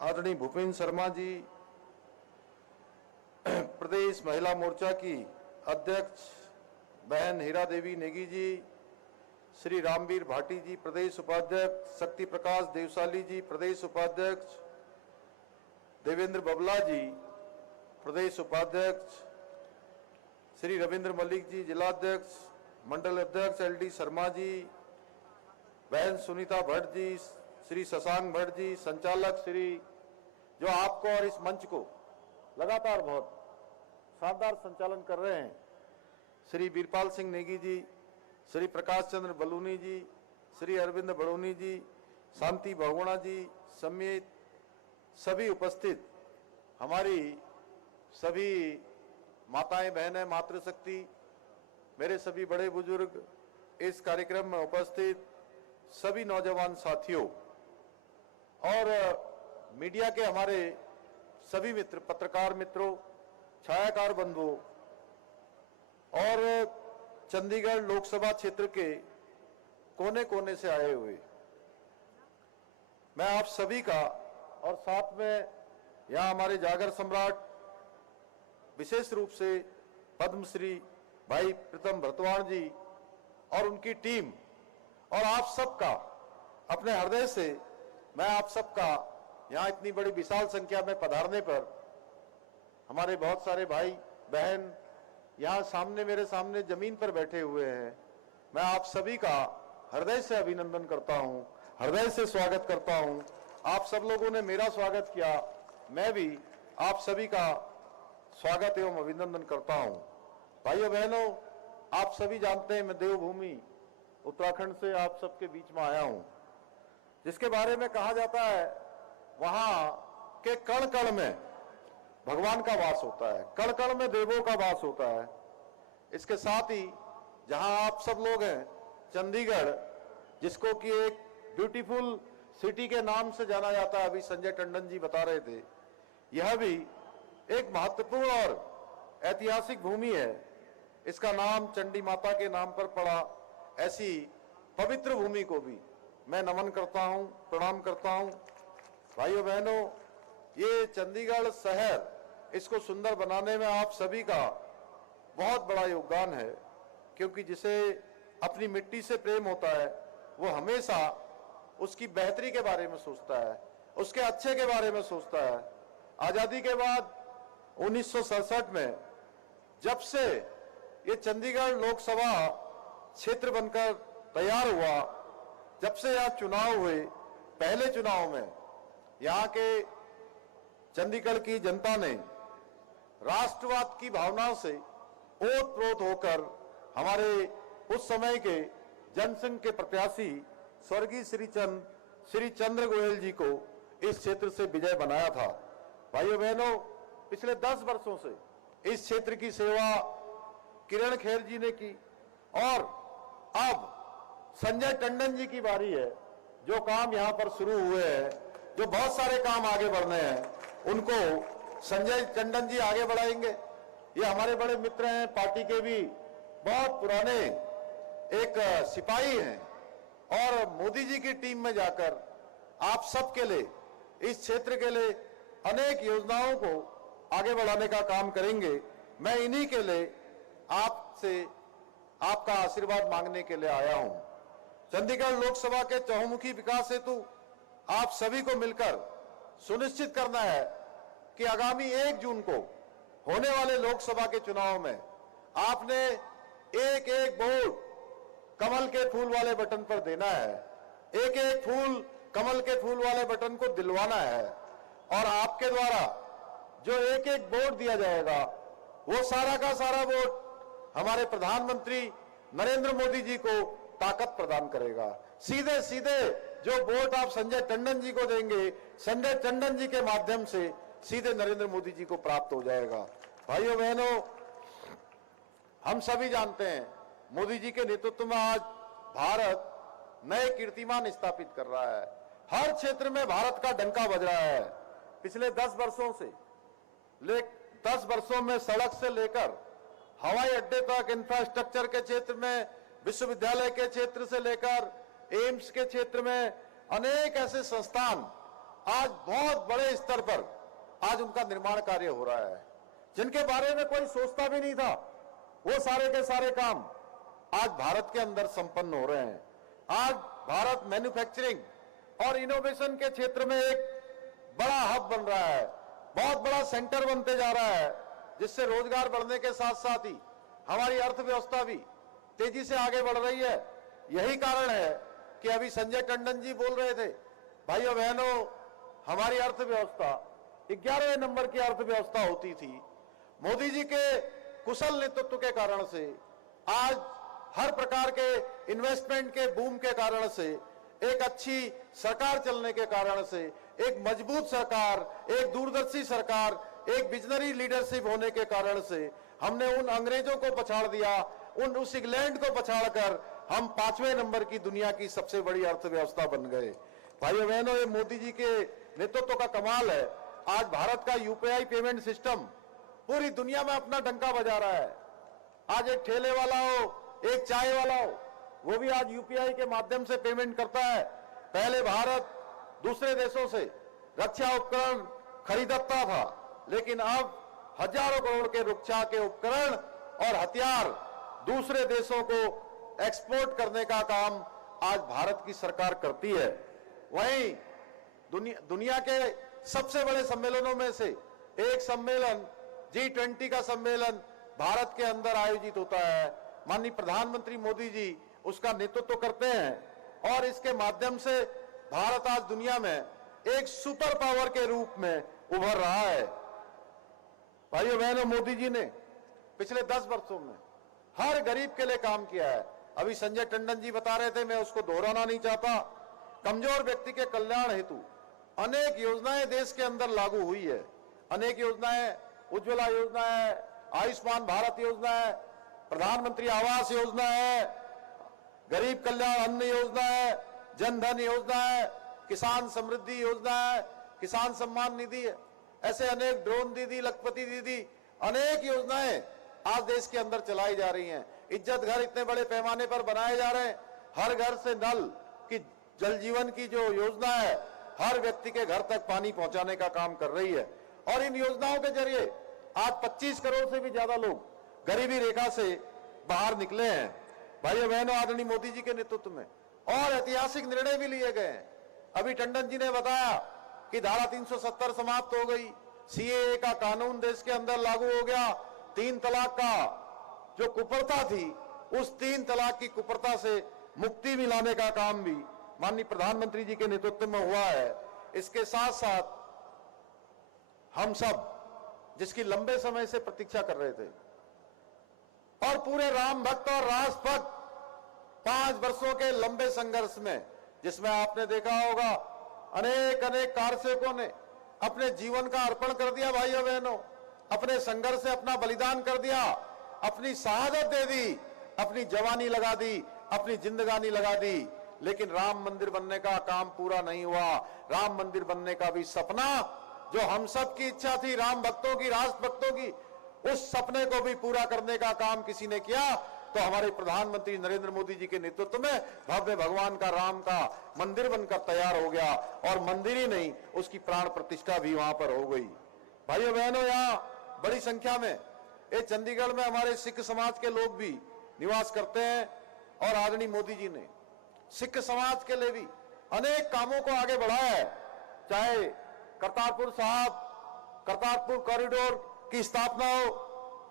आदरणीय भूपेंद्र शर्मा जी, प्रदेश महिला मोर्चा की अध्यक्ष बहन हीरा देवी नेगी जी, श्री रामवीर भाटी जी प्रदेश उपाध्यक्ष, शक्ति प्रकाश देवसाली जी प्रदेश उपाध्यक्ष, देवेंद्र बबला जी प्रदेश उपाध्यक्ष, श्री रविंद्र मलिक जी जिलाध्यक्ष, मंडल अध्यक्ष एलडी शर्मा जी, बहन सुनीता भट्ट जी, श्री शशांक भट्ट जी, संचालक श्री जो आपको और इस मंच को लगातार बहुत शानदार संचालन कर रहे हैं, श्री वीरपाल सिंह नेगी जी, श्री प्रकाश चंद्र बलूनी जी, श्री अरविंद बड़ोनी जी, शांति बहुगुणा जी समेत सभी उपस्थित हमारी सभी माताएं बहनें, मातृशक्ति, मेरे सभी बड़े बुजुर्ग, इस कार्यक्रम में उपस्थित सभी नौजवान साथियों और मीडिया के हमारे सभी मित्र, पत्रकार मित्रों, छायाकार बंधुओं और चंडीगढ़ लोकसभा क्षेत्र के कोने कोने से आए हुए मैं आप सभी का, और साथ में यहाँ हमारे जागर सम्राट विशेष रूप से पद्मश्री भाई प्रीतम भरतवाण जी और उनकी टीम और आप सबका अपने हृदय से मैं आप सबका यहाँ इतनी बड़ी विशाल संख्या में पधारने पर, हमारे बहुत सारे भाई बहन यहाँ सामने मेरे सामने जमीन पर बैठे हुए हैं, मैं आप सभी का हृदय से अभिनंदन करता हूँ, हृदय से स्वागत करता हूँ। आप सब लोगों ने मेरा स्वागत किया, मैं भी आप सभी का स्वागत एवं अभिनंदन करता हूँ। भाइयों बहनों, आप सभी जानते हैं मैं देवभूमि उत्तराखंड से आप सबके बीच में आया हूँ, जिसके बारे में कहा जाता है वहां के कण कण में भगवान का वास होता है, कण कण में देवों का वास होता है। इसके साथ ही जहां आप सब लोग हैं चंडीगढ़, जिसको कि एक ब्यूटीफुल सिटी के नाम से जाना जाता है, अभी संजय टंडन जी बता रहे थे, यह भी एक महत्वपूर्ण और ऐतिहासिक भूमि है। इसका नाम चंडी माता के नाम पर पड़ा। ऐसी पवित्र भूमि को भी मैं नमन करता हूं, प्रणाम करता हूं। भाइयों बहनों, ये चंडीगढ़ शहर, इसको सुंदर बनाने में आप सभी का बहुत बड़ा योगदान है, क्योंकि जिसे अपनी मिट्टी से प्रेम होता है वो हमेशा उसकी बेहतरी के बारे में सोचता है, उसके अच्छे के बारे में सोचता है। आजादी के बाद 1967 में जब से ये चंडीगढ़ लोकसभा क्षेत्र बनकर तैयार हुआ, जब से यहाँ चुनाव हुए, पहले चुनाव में यहाँ के चंडीगढ़ की जनता ने राष्ट्रवाद की भावनाओं से ओत-प्रोत होकर हमारे उस समय के जनसंघ के प्रत्याशी स्वर्गीय श्री चंद्र गोयल जी को इस क्षेत्र से विजय बनाया था। भाइयों बहनों, पिछले 10 वर्षों से इस क्षेत्र की सेवा किरण खेर जी ने की और अब संजय टंडन जी की बारी है। जो काम यहां पर शुरू हुए हैं जो बहुत सारे काम आगे बढ़ने हैं उनको संजय टंडन जी आगे बढ़ाएंगे। ये हमारे बड़े मित्र हैं, पार्टी के भी बहुत पुराने एक सिपाही हैं और मोदी जी की टीम में जाकर आप सबके लिए, इस क्षेत्र के लिए अनेक योजनाओं को आगे बढ़ाने का काम करेंगे। मैं इन्हीं के लिए आपसे आपका आशीर्वाद मांगने के लिए आया हूं। चंडीगढ़ लोकसभा के चहुमुखी विकास हेतु आप सभी को मिलकर सुनिश्चित करना है कि आगामी 1 जून को होने वाले लोकसभा के चुनाव में आपने एक एक वोट कमल के फूल वाले बटन पर देना है, एक एक फूल कमल के फूल वाले बटन को दिलवाना है और आपके द्वारा जो एक एक वोट दिया जाएगा वो सारा का सारा वोट हमारे प्रधानमंत्री नरेंद्र मोदी जी को ताकत प्रदान करेगा। सीधे सीधे जो वोट आप संजय टंडन जी को देंगे, संजय टंडन जी के माध्यम से सीधे नरेंद्र मोदी जी को प्राप्त हो जाएगा। भाइयों बहनों, हम सभी जानते हैं मोदी जी के नेतृत्व में आज भारत नए कीर्तिमान स्थापित कर रहा है। हर क्षेत्र में भारत का डंका बज रहा है। पिछले 10 वर्षों से 10 वर्षों में सड़क से लेकर हवाई अड्डे तक, इंफ्रास्ट्रक्चर के क्षेत्र में, विश्वविद्यालय के क्षेत्र से लेकर एम्स के क्षेत्र में अनेक ऐसे संस्थान आज बहुत बड़े स्तर पर आज उनका निर्माण कार्य हो रहा है, जिनके बारे में कोई सोचता भी नहीं था। वो सारे के सारे काम आज भारत के अंदर संपन्न हो रहे हैं। आज भारत मैन्युफैक्चरिंग और इनोवेशन के क्षेत्र में एक बड़ा हब बन रहा है, बहुत बड़ा सेंटर बनते जा रहा है, जिससे रोजगार बढ़ने के साथ साथ ही हमारी अर्थव्यवस्था भी तेजी से आगे बढ़ रही है। यही कारण है कि अभी संजय टंडन जी बोल रहे थे, भाइयों बहनों, हमारी अर्थव्यवस्था 11वें नंबर की अर्थव्यवस्था होती थी। मोदी जी के कुशल नेतृत्व के कारण से आज हर प्रकार के इन्वेस्टमेंट के बूम के कारण से, एक अच्छी सरकार चलने के कारण से, एक मजबूत सरकार, एक दूरदर्शी सरकार, एक विजनरी लीडरशिप होने के कारण से हमने उन अंग्रेजों को पछाड़ दिया, उस इंग्लैंड को पछाड़कर हम 5वें नंबर की दुनिया की सबसे बड़ी अर्थव्यवस्था बन गए। भाइयों बहनों, ये मोदी जी के नेतृत्व का कमाल है। आज भारत का यूपीआई पेमेंट सिस्टम पूरी दुनिया में अपना डंका बजा रहा है। आज एक ठेले वाला हो, एक चाय वाला हो, वो भी आज यूपीआई के माध्यम से पेमेंट करता है। पहले भारत दूसरे देशों से रक्षा उपकरण खरीदता था, लेकिन अब हजारों करोड़ के रक्षा के उपकरण और हथियार दूसरे देशों को एक्सपोर्ट करने का काम आज भारत की सरकार करती है। वहीं दुनिया के सबसे बड़े सम्मेलनों में से एक सम्मेलन G20 का सम्मेलन भारत के अंदर आयोजित होता है। माननीय प्रधानमंत्री मोदी जी उसका नेतृत्व करते हैं और इसके माध्यम से भारत आज दुनिया में एक सुपर पावर के रूप में उभर रहा है। भाइयों बहनों, मोदी जी ने पिछले 10 वर्षों में हर गरीब के लिए काम किया है। अभी संजय टंडन जी बता रहे थे, मैं उसको दोहराना नहीं चाहता। कमजोर व्यक्ति के कल्याण हेतु अनेक योजनाएं देश के अंदर लागू हुई है। अनेक योजनाएं, उज्ज्वला योजना है, आयुष्मान भारत योजना है, प्रधानमंत्री आवास योजना है, गरीब कल्याण अन्न योजना है, जन धन योजना है, किसान समृद्धि योजना है, किसान सम्मान निधि है। ऐसे अनेक ड्रोन दीदी, लखपति दीदी, अनेक योजनाएं आज देश के अंदर चलाई जा रही हैं। इज्जत घर इतने बड़े पैमाने पर बनाए जा रहे हैं। हर घर से नल की जल जीवन की जो योजना है, हर व्यक्ति के घर तक पानी पहुंचाने का काम कर रही है। और इन योजनाओं के जरिए आज 25 करोड़ से भी ज्यादा लोग गरीबी रेखा से बाहर निकले हैं। भाइयों बहनों, आदरणीय मोदी जी के नेतृत्व में और ऐतिहासिक निर्णय भी लिए गए हैं। अभी टंडन जी ने बताया कि धारा 370 समाप्त हो गई, सीएए का कानून देश के अंदर लागू हो गया, 3 तलाक का जो कुप्रथा थी, उस 3 तलाक की कुप्रथा से मुक्ति मिलाने का काम भी माननीय प्रधानमंत्री जी के नेतृत्व में हुआ है। इसके साथ साथ हम सब जिसकी लंबे समय से प्रतीक्षा कर रहे थे और पूरे राम भक्त और राज भक्त 5 वर्षों के लंबे संघर्ष में, जिसमें आपने देखा होगा अनेक कारसेवकों ने अपने जीवन का अर्पण कर दिया, भाइयों बहनों, अपने संघर्ष से अपना बलिदान कर दिया, अपनी शहादत दे दी, अपनी जवानी लगा दी, अपनी जिंदगानी लगा दी। लेकिन राम मंदिर बनने का काम पूरा नहीं हुआ। राम मंदिर बनने का भी सपना जो हम सब की इच्छा थी, राम भक्तों की, राष्ट्र भक्तों की, उस सपने को भी पूरा करने का काम किसी ने किया तो हमारे प्रधानमंत्री नरेंद्र मोदी जी के नेतृत्व में भव्य भगवान का राम का मंदिर बनकर तैयार हो गया। और मंदिर ही नहीं, उसकी प्राण प्रतिष्ठा भी वहां पर हो गई। भाइयों बहनों, यहाँ बड़ी संख्या में ये चंडीगढ़ में हमारे सिख समाज के लोग भी निवास करते हैं और आदरणीय मोदी जी ने सिख समाज के लिए भी अनेक कामों को आगे बढ़ाया है। चाहे करतारपुर साहब, करतारपुर कॉरिडोर की स्थापना हो,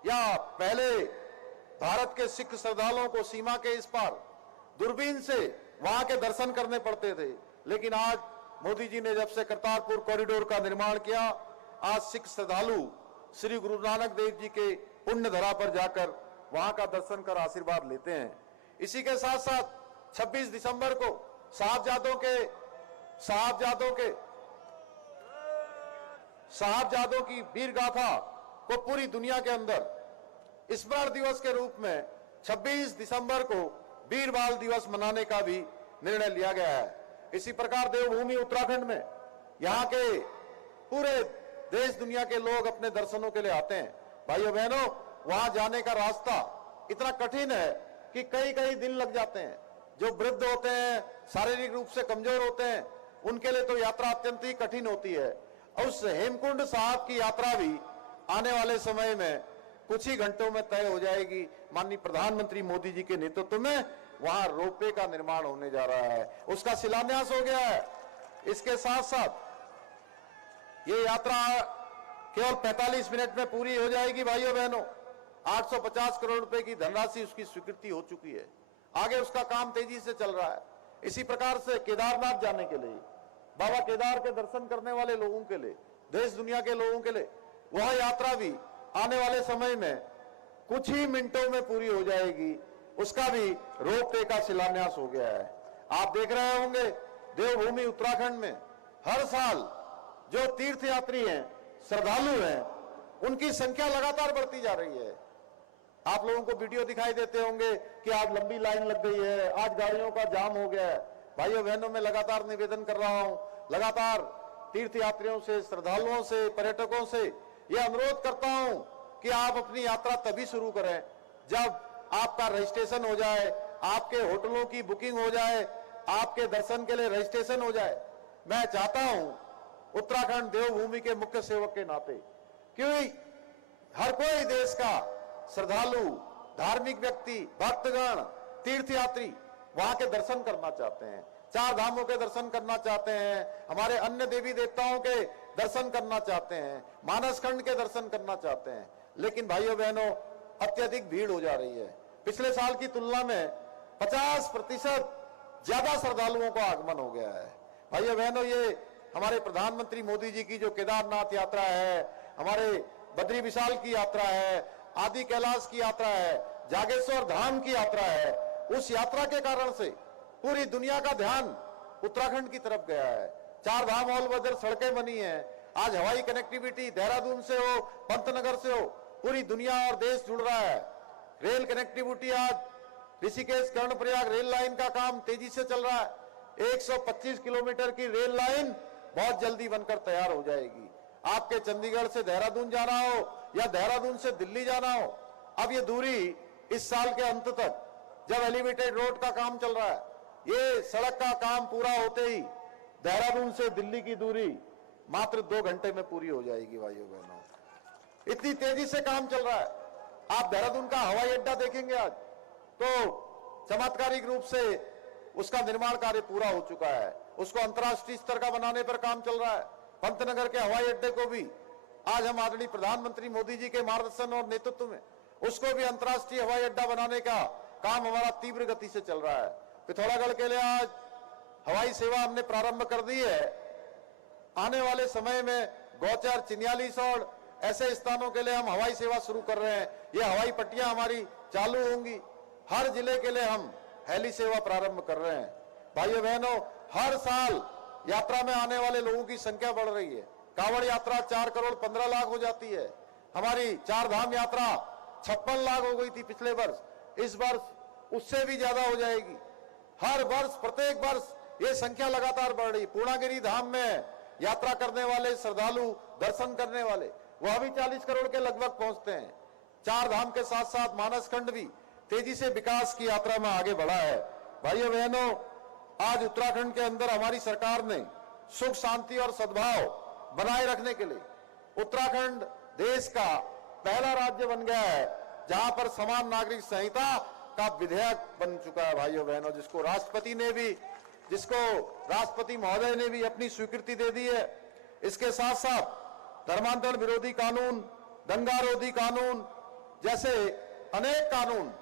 या पहले भारत के सिख श्रद्धालुओं को सीमा के इस पार दूरबीन से वहां के दर्शन करने पड़ते थे, लेकिन आज मोदी जी ने जब से करतारपुर कॉरिडोर का निर्माण किया, आज सिख श्रद्धालु श्री गुरु नानक देव जी के पुण्य धरा पर जाकर वहां का दर्शन कर आशीर्वाद लेते हैं। इसी के साथ साथ 26 दिसंबर को साहबजादों की वीर गाथा को पूरी दुनिया के अंदर स्मरण दिवस के रूप में 26 दिसंबर को वीर बाल दिवस मनाने का भी निर्णय लिया गया है। इसी प्रकार देवभूमि उत्तराखंड में यहाँ के पूरे देश दुनिया के लोग अपने दर्शनों के लिए आते हैं। भाइयों बहनों, वहां जाने का रास्ता इतना कठिन है कि कई कई दिन लग जाते हैं। जो वृद्ध होते हैं, शारीरिक रूप से कमजोर होते हैं, उनके लिए तो यात्रा अत्यंत ही कठिन होती है। उस हेमकुंड साहब की यात्रा भी आने वाले समय में कुछ ही घंटों में तय हो जाएगी। माननीय प्रधानमंत्री मोदी जी के नेतृत्व में वहां रोपवे का निर्माण होने जा रहा है, उसका शिलान्यास हो गया है। इसके साथ साथ ये यात्रा केवल 45 मिनट में पूरी हो जाएगी। भाइयों बहनों, 850 करोड़ रुपए की धनराशि उसकी स्वीकृति हो चुकी है, आगे उसका काम तेजी से चल रहा है। इसी प्रकार से केदारनाथ जाने के लिए, बाबा केदार के दर्शन करने वाले लोगों के लिए, देश दुनिया के लोगों के लिए वह यात्रा भी आने वाले समय में कुछ ही मिनटों में पूरी हो जाएगी, उसका भी रोपवे का शिलान्यास हो गया है। आप देख रहे होंगे देवभूमि उत्तराखंड में हर साल जो तीर्थयात्री हैं, श्रद्धालु हैं, उनकी संख्या लगातार बढ़ती जा रही है। आप लोगों को वीडियो दिखाई देते होंगे कि आज लंबी लाइन लग गई है, आज गाड़ियों का जाम हो गया है। भाइयों बहनों, मैं लगातार निवेदन कर रहा हूं, लगातार तीर्थयात्रियों से, श्रद्धालुओं से, पर्यटकों से यह अनुरोध करता हूं कि आप अपनी यात्रा तभी शुरू करें जब आपका रजिस्ट्रेशन हो जाए, आपके होटलों की बुकिंग हो जाए, आपके दर्शन के लिए रजिस्ट्रेशन हो जाए। मैं चाहता हूं उत्तराखंड देवभूमि के मुख्य सेवक के नाते, क्योंकि हर कोई देश का श्रद्धालु, धार्मिक व्यक्ति, भक्तगण, तीर्थयात्री वहां के दर्शन करना चाहते हैं, चार धामों के दर्शन करना चाहते हैं, हमारे अन्य देवी देवताओं के दर्शन करना चाहते हैं, मानसखंड के दर्शन करना चाहते हैं। लेकिन भाइयों बहनों, अत्यधिक भीड़ हो जा रही है। पिछले साल की तुलना में 50% ज्यादा श्रद्धालुओं का आगमन हो गया है। भाइयों बहनों, ये हमारे प्रधानमंत्री मोदी जी की जो केदारनाथ यात्रा है, हमारे बद्री विशाल की यात्रा है, आदि कैलाश की यात्रा है, जागेश्वर धाम की यात्रा है, उस यात्रा के कारण से पूरी दुनिया का ध्यान उत्तराखंड की तरफ गया है। चार धाम ऑल वेदर सड़कें बनी हैं, आज हवाई कनेक्टिविटी देहरादून से हो, पंतनगर से हो, पूरी दुनिया और देश जुड़ रहा है। रेल कनेक्टिविटी, आज ऋषिकेश कर्णप्रयाग रेल लाइन का काम तेजी से चल रहा है। 125 किलोमीटर की रेल लाइन बहुत जल्दी बनकर तैयार हो जाएगी। आपके चंडीगढ़ से देहरादून जाना हो या देहरादून से दिल्ली जाना हो, अब ये दूरी इस साल के अंत तक, जब एलिवेटेड रोड का काम चल रहा है, ये सड़क का काम पूरा होते ही देहरादून से दिल्ली की दूरी मात्र 2 घंटे में पूरी हो जाएगी। भाइयों बहनों, इतनी तेजी से काम चल रहा है। आप देहरादून का हवाई अड्डा देखेंगे आज, तो चमत्कारिक रूप से उसका निर्माण कार्य पूरा हो चुका है, उसको अंतर्राष्ट्रीय स्तर का बनाने पर काम चल रहा है। पंतनगर के हवाई अड्डे को भी आज हम आदरणीय प्रधानमंत्री मोदी जी के मार्गदर्शन और नेतृत्व में उसको भी अंतर्राष्ट्रीय हवाई अड्डा बनाने का काम हमारा तीव्र गति से चल रहा है। पिथौरागढ़ के लिए आज हवाई सेवा हमने प्रारंभ कर दी है। आने वाले समय में गौचर, चिन्यालीस और ऐसे स्थानों के लिए हम हवाई सेवा शुरू कर रहे हैं। ये हवाई पट्टियां हमारी चालू होंगी। हर जिले के लिए हम हेली सेवा प्रारंभ कर रहे हैं। भाइयों बहनों, हर साल यात्रा में आने वाले लोगों की संख्या बढ़ रही है। कांवड़ यात्रा 4 करोड़ 15 लाख हो जाती है। हमारी चार धाम यात्रा 56 लाख हो गई थी पिछले वर्ष, इस वर्ष उससे भी ज्यादा हो जाएगी। हर वर्ष प्रत्येक वर्ष ये संख्या लगातार बढ़ रही। पूर्णागिरी धाम में यात्रा करने वाले श्रद्धालु, दर्शन करने वाले, वह भी 40 करोड़ के लगभग पहुंचते हैं। 4 धाम के साथ साथ मानस खंड भी तेजी से विकास की यात्रा में आगे बढ़ा है। भाइयों बहनों, आज उत्तराखंड के अंदर हमारी सरकार ने सुख शांति और सद्भाव बनाए रखने के लिए उत्तराखंड देश का पहला राज्य बन गया है जहां पर समान नागरिक संहिता का विधेयक बन चुका है। भाइयों बहनों, जिसको राष्ट्रपति महोदय ने भी अपनी स्वीकृति दे दी है। इसके साथ साथ धर्मांतरण विरोधी कानून, दंगा रोधी कानून जैसे अनेक कानून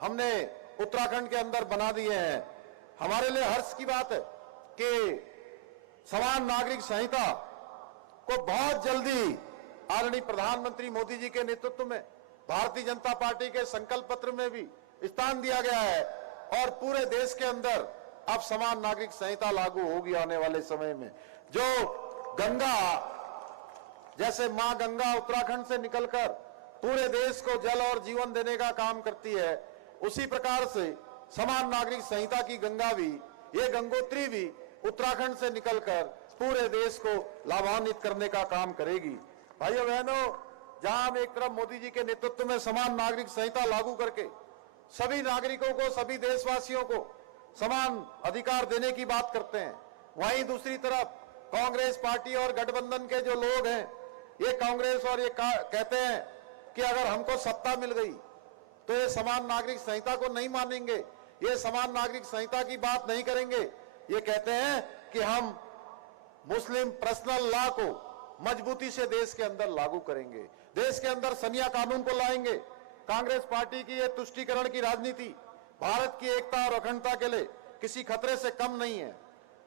हमने उत्तराखंड के अंदर बना दिए हैं। हमारे लिए हर्ष की बात है कि समान नागरिक संहिता को बहुत जल्दी आदरणीय प्रधानमंत्री मोदी जी के नेतृत्व में भारतीय जनता पार्टी के संकल्प पत्र में भी स्थान दिया गया है और पूरे देश के अंदर अब समान नागरिक संहिता लागू होगी आने वाले समय में। जो गंगा, जैसे मां गंगा उत्तराखंड से निकलकर पूरे देश को जल और जीवन देने का काम करती है, उसी प्रकार से समान नागरिक संहिता की गंगा भी, ये गंगोत्री भी उत्तराखंड से निकलकर पूरे देश को लाभान्वित करने का काम करेगी। भाइयों बहनों, जहां हम एक तरफ मोदी जी के नेतृत्व में समान नागरिक संहिता लागू करके सभी नागरिकों को, सभी देशवासियों को समान अधिकार देने की बात करते हैं, वहीं दूसरी तरफ कांग्रेस पार्टी और गठबंधन के जो लोग हैं, ये कांग्रेस और ये कहते हैं कि अगर हमको सत्ता मिल गई तो ये समान नागरिक संहिता को नहीं मानेंगे, ये समान नागरिक संहिता की बात नहीं करेंगे। ये कहते हैं कि हम मुस्लिम पर्सनल लॉ को मजबूती से देश के अंदर लागू करेंगे, देश के अंदर सनिया कानून को लाएंगे। कांग्रेस पार्टी की ये तुष्टीकरण की राजनीति भारत की एकता और अखंडता के लिए किसी खतरे से कम नहीं है।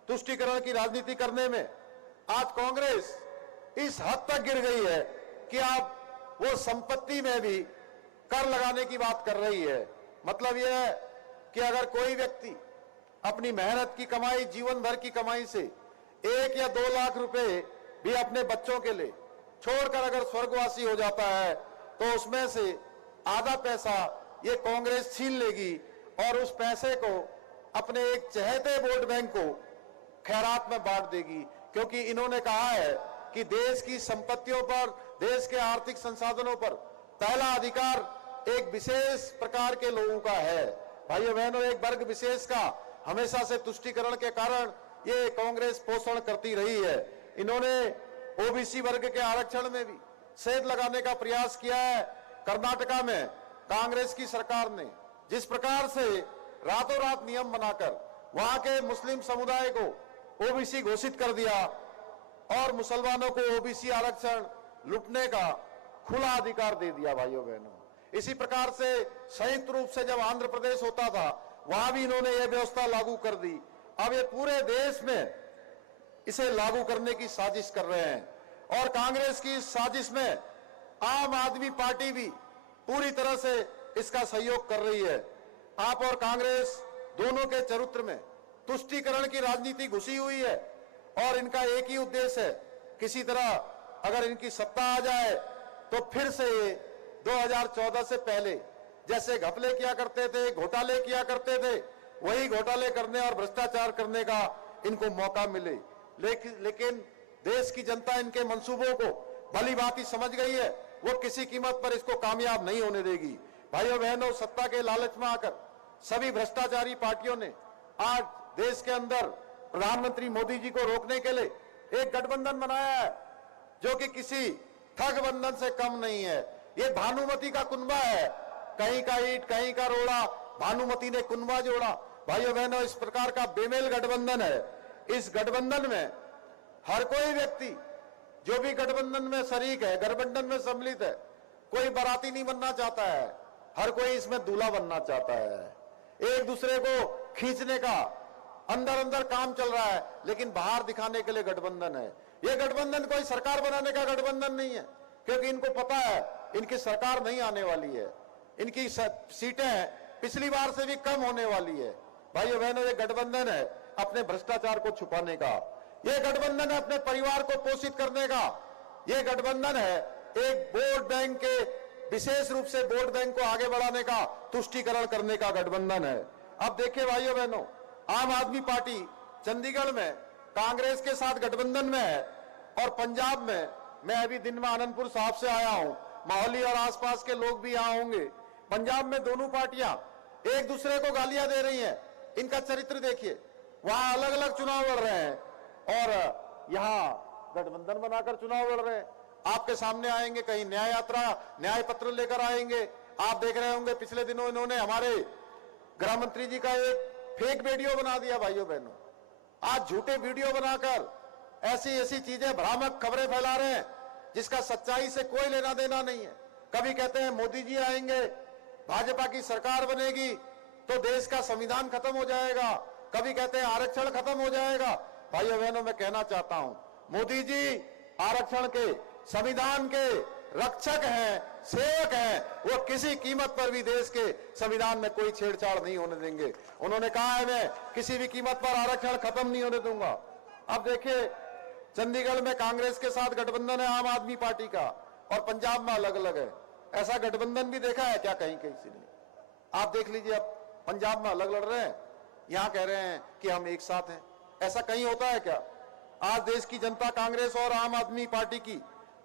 तुष्टीकरण की राजनीति करने में आज कांग्रेस इस हद तक गिर गई है कि आप वो संपत्ति में भी कर लगाने की बात कर रही है। मतलब यह है कि अगर कोई व्यक्ति अपनी मेहनत की कमाई, जीवन भर की कमाई से 1 या 2 लाख रुपए भी अपने बच्चों के लिए छोड़कर अगर स्वर्गवासी हो जाता है तो उसमें से आधा पैसा ये कांग्रेस छीन लेगी और उस पैसे को अपने एक चहेते वोट बैंक को खैरात में बांट देगी। क्योंकि इन्होंने कहा है कि देश की संपत्तियों पर, देश के आर्थिक संसाधनों पर पहला अधिकार एक विशेष प्रकार के लोगों का है। भाइयों बहनों, एक वर्ग विशेष का हमेशा से तुष्टीकरण के कारण ये कांग्रेस पोषण करती रही है। इन्होंने ओबीसी वर्ग के आरक्षण में भी सेध लगाने का प्रयास किया है। कर्नाटका में कांग्रेस की सरकार ने जिस प्रकार से रातों रात नियम बनाकर वहां के मुस्लिम समुदाय को ओबीसी घोषित कर दिया और मुसलमानों को ओबीसी आरक्षण लूटने का खुला अधिकार दे दिया। भाइयों बहनों, इसी प्रकार से संयुक्त रूप से जब आंध्र प्रदेश होता था वहां भी इन्होंने यह व्यवस्था लागू कर दी। अब ये पूरे देश में इसे लागू करने की साजिश कर रहे हैं और कांग्रेस की इस साजिश में आम आदमी पार्टी भी पूरी तरह से इसका सहयोग कर रही है। आप और कांग्रेस दोनों के चरित्र में तुष्टीकरण की राजनीति घुसी हुई है और इनका एक ही उद्देश्य है, किसी तरह अगर इनकी सत्ता आ जाए तो फिर से ये 2014 से पहले जैसे घपले किया करते थे, घोटाले किया करते थे, वही घोटाले करने और भ्रष्टाचार करने का इनको मौका मिले। लेकिन देश की जनता इनके मंसूबों को भली भांति समझ गई है, वो किसी कीमत पर इसको कामयाब नहीं होने देगी। भाइयों बहनों, सत्ता के लालच में आकर सभी भ्रष्टाचारी पार्टियों ने आज देश के अंदर प्रधानमंत्री मोदी जी को रोकने के लिए एक गठबंधन बनाया है जो कि किसी ठग बंधन से कम नहीं है। ये भानुमति का कुनबा है, कहीं का ईंट कहीं का रोड़ा, भानुमति ने कुनबा जोड़ा। भाइयों बहनों, इस प्रकार का बेमेल गठबंधन है। इस गठबंधन में हर कोई व्यक्ति जो भी गठबंधन में शरीक है, गठबंधन में सम्मिलित है, कोई बाराती नहीं बनना चाहता है, हर कोई इसमें दूल्हा बनना चाहता है। एक दूसरे को खींचने का अंदर अंदर काम चल रहा है, लेकिन बाहर दिखाने के लिए गठबंधन है। यह गठबंधन कोई सरकार बनाने का गठबंधन नहीं है, क्योंकि इनको पता है इनकी सरकार नहीं आने वाली है, इनकी सीटें पिछली बार से भी कम होने वाली है। भाइयों बहनों, ये गठबंधन है अपने भ्रष्टाचार को छुपाने का, ये गठबंधन है अपने परिवार को पोषित करने का, ये गठबंधन है एक वोट बैंक के, विशेष रूप से वोट बैंक को आगे बढ़ाने का, तुष्टीकरण करने का गठबंधन है। अब देखिए भाइयों बहनों, आम आदमी पार्टी चंडीगढ़ में कांग्रेस के साथ गठबंधन में है और पंजाब में, मैं अभी दिन में आनंदपुर साहब से आया हूं, मोहाली और आसपास के लोग भी यहां होंगे। पंजाब में दोनों पार्टियां एक दूसरे को गालियां दे रही हैं। इनका चरित्र देखिए, वहां अलग अलग चुनाव लड़ रहे हैं और यहां गठबंधन बनाकर चुनाव लड़ रहे हैं। आपके सामने आएंगे, कहीं न्याय यात्रा, न्याय पत्र लेकर आएंगे। आप देख रहे होंगे पिछले दिनों इन्होंने हमारे गृह मंत्री जी का एक फेक वीडियो बना दिया। भाइयों बहनों, आज झूठे वीडियो बनाकर ऐसी ऐसी चीजें, भ्रामक खबरें फैला रहे हैं जिसका सच्चाई से कोई लेना देना नहीं है। कभी कहते हैं मोदी जी आएंगे, भाजपा की सरकार बनेगी तो देश का संविधान खत्म हो जाएगा, कभी कहते हैं आरक्षण खत्म हो जाएगा। भाइयों बहनों, मैं कहना चाहता हूं, मोदी जी आरक्षण के, संविधान के रक्षक हैं, सेवक हैं। वो किसी कीमत पर भी देश के संविधान में कोई छेड़छाड़ नहीं होने देंगे। उन्होंने कहा है, मैं किसी भी कीमत पर आरक्षण खत्म नहीं होने दूंगा। अब देखिए, चंडीगढ़ में कांग्रेस के साथ गठबंधन है आम आदमी पार्टी का और पंजाब में अलग अलग है। ऐसा गठबंधन भी देखा है क्या कहीं? किसी ने? आप देख लीजिए, अब पंजाब में अलग लड़ रहे हैं, यहां कह रहे हैं कि हम एक साथ हैं। ऐसा कहीं होता है क्या? आज देश की जनता कांग्रेस और आम आदमी पार्टी की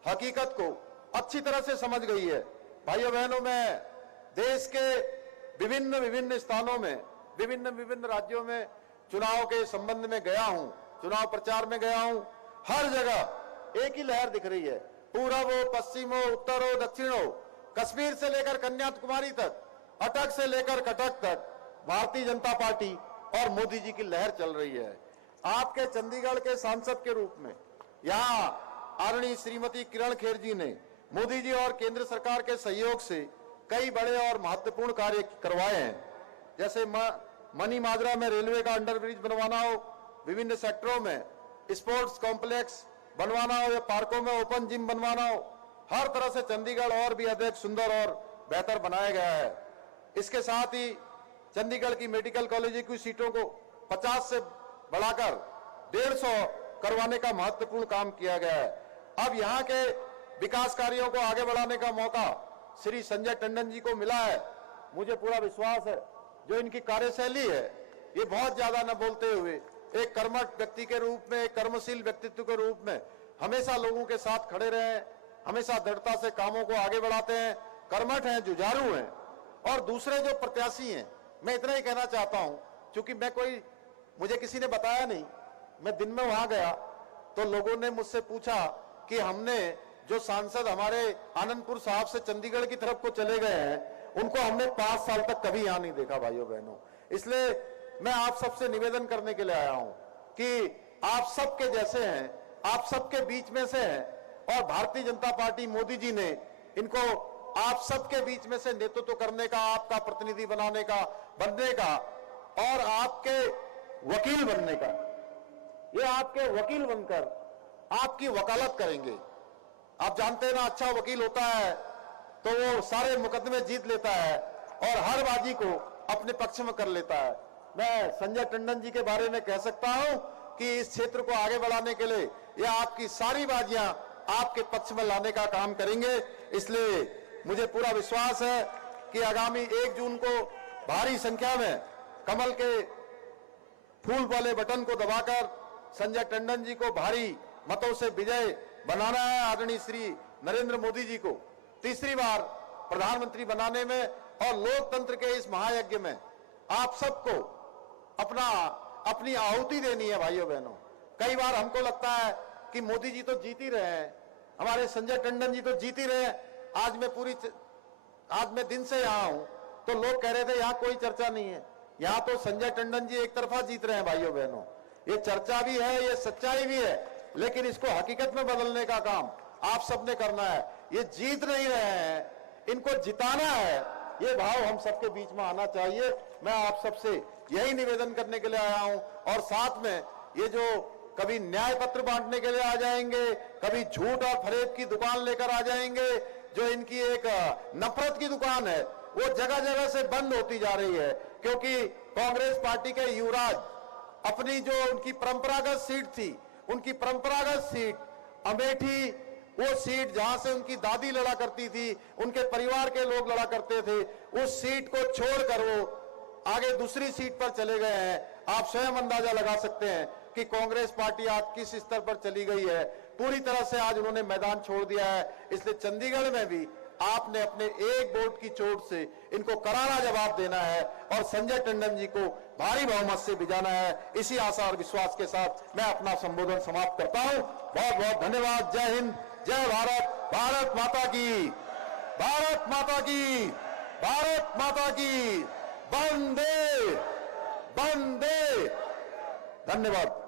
हकीकत को अच्छी तरह से समझ गई है। भाइयों बहनों, मैं देश के विभिन्न विभिन्न स्थानों में, विभिन्न विभिन्न राज्यों में चुनाव के संबंध में गया हूं, चुनाव प्रचार में गया हूं। हर जगह एक ही लहर दिख रही है, पूरब हो, पश्चिम हो, उत्तर हो, दक्षिण हो, कश्मीर से लेकर कन्याकुमारी तक, अटक से लेकर कटक तक भारतीय जनता पार्टी और मोदी जी की लहर चल रही है। आपके चंडीगढ़ के सांसद के रूप में यहां आदरणीय श्रीमती किरण खेर जी ने मोदी जी और केंद्र सरकार के सहयोग से कई बड़े और महत्वपूर्ण कार्य करवाए हैं। जैसे मनी माजरा में रेलवे का अंडरब्रिज बनवाना हो, विभिन्न सेक्टरों में स्पोर्ट्स कॉम्प्लेक्स बनवाना हो या पार्कों में ओपन जिम बनवाना हो, हर तरह से चंडीगढ़ और भी अधिक सुंदर और बेहतर बनाया गया है। इसके साथ ही चंडीगढ़ की मेडिकल कॉलेज की सीटों को 50 से बढ़ाकर 150 करवाने का महत्वपूर्ण काम किया गया है। अब यहाँ के विकास कार्यों को आगे बढ़ाने का मौका श्री संजय टंडन जी को मिला है। मुझे पूरा विश्वास है, जो इनकी कार्यशैली है, ये बहुत ज्यादा न बोलते हुए एक कर्मठ व्यक्ति के रूप में, एक कर्मशील व्यक्तित्व के रूप में हमेशा लोगों के साथ खड़े रहे हैं, हमेशा दृढ़ता से कामों को आगे बढ़ाते हैं, कर्मठ हैं, जुझारू हैं। और दूसरे जो प्रत्याशी हैं, मैं इतना ही कहना चाहता हूं, क्योंकि मुझे किसी ने बताया नहीं, मैं दिन में वहां गया तो लोगों ने मुझसे पूछा कि हमने जो सांसद हमारे आनंदपुर साहब से चंडीगढ़ की तरफ को चले गए हैं, उनको हमने 5 साल तक कभी यहां नहीं देखा। भाइयों बहनों, इसलिए मैं आप सबसे निवेदन करने के लिए आया हूं कि आप सबके जैसे हैं, आप सबके बीच में से हैं और भारतीय जनता पार्टी मोदी जी ने इनको आप सबके बीच में से नेतृत्व करने का, आपका प्रतिनिधि बनने का और आपके वकील बनने का, ये आपके वकील बनकर आपकी वकालत करेंगे। आप जानते हैं ना, अच्छा वकील होता है तो वो सारे मुकदमे जीत लेता है और हर बाजी को अपने पक्ष में कर लेता है। मैं संजय टंडन जी के बारे में कह सकता हूं कि इस क्षेत्र को आगे बढ़ाने के लिए ये आपकी सारी बाजियां आपके पक्ष में लाने का काम करेंगे। इसलिए मुझे पूरा विश्वास है कि आगामी 1 जून को भारी संख्या में कमल के फूल वाले बटन को दबाकर संजय टंडन जी को भारी मतों से विजय बनाना है। आदरणीय श्री नरेंद्र मोदी जी को तीसरी बार प्रधानमंत्री बनाने में और लोकतंत्र के इस महायज्ञ में आप सबको अपनी आहुति देनी है। भाइयों बहनों, कई बार हमको लगता है कि मोदी जी तो जीत ही रहे हैं, हमारे संजय टंडन जी तो जीत ही रहे हैं। आज मैं दिन से यहां हूं तो लोग कह रहे थे यहां कोई चर्चा नहीं है, यहां तो संजय टंडन जी एक तरफा जीत रहे हैं। भाइयों बहनों, ये चर्चा भी है, ये सच्चाई भी है, लेकिन इसको हकीकत में बदलने का काम आप सबने करना है। ये जीत नहीं रहे हैं, इनको जिताना है, ये भाव हम सबके बीच में आना चाहिए। मैं आप सबसे यही निवेदन करने के लिए आया हूं और साथ में ये जो कभी न्याय पत्र बांटने के लिए आ जाएंगे, कभी झूठ और फरेब की दुकान लेकर आ जाएंगे, जो इनकी एक नफरत की दुकान है, वो जगह जगह से बंद होती जा रही है। क्योंकि कांग्रेस पार्टी के युवराज अपनी जो उनकी परंपरागत सीट थी, उनकी परंपरागत सीट अमेठी, वो सीट जहां से उनकी दादी लड़ा करती थी, उनके परिवार के लोग लड़ा करते थे, उस सीट को छोड़कर वो आगे दूसरी सीट पर चले गए हैं आप स्वयं अंदाजा लगा सकते हैं कि कांग्रेस पार्टी आज किस स्तर पर चली गई है। पूरी तरह से आज उन्होंने मैदान छोड़ दिया है। इसलिए चंडीगढ़ में भी आपने अपने एक वोट की चोट से इनको करारा जवाब देना है और संजय टंडन जी को भारी बहुमत से भिजाना है। इसी आशा और विश्वास के साथ मैं अपना संबोधन समाप्त करता हूं। बहुत बहुत धन्यवाद। जय हिंद, जय भारत, भारत माता की, भारत माता की, भारत माता की, वंदे वंदे। धन्यवाद।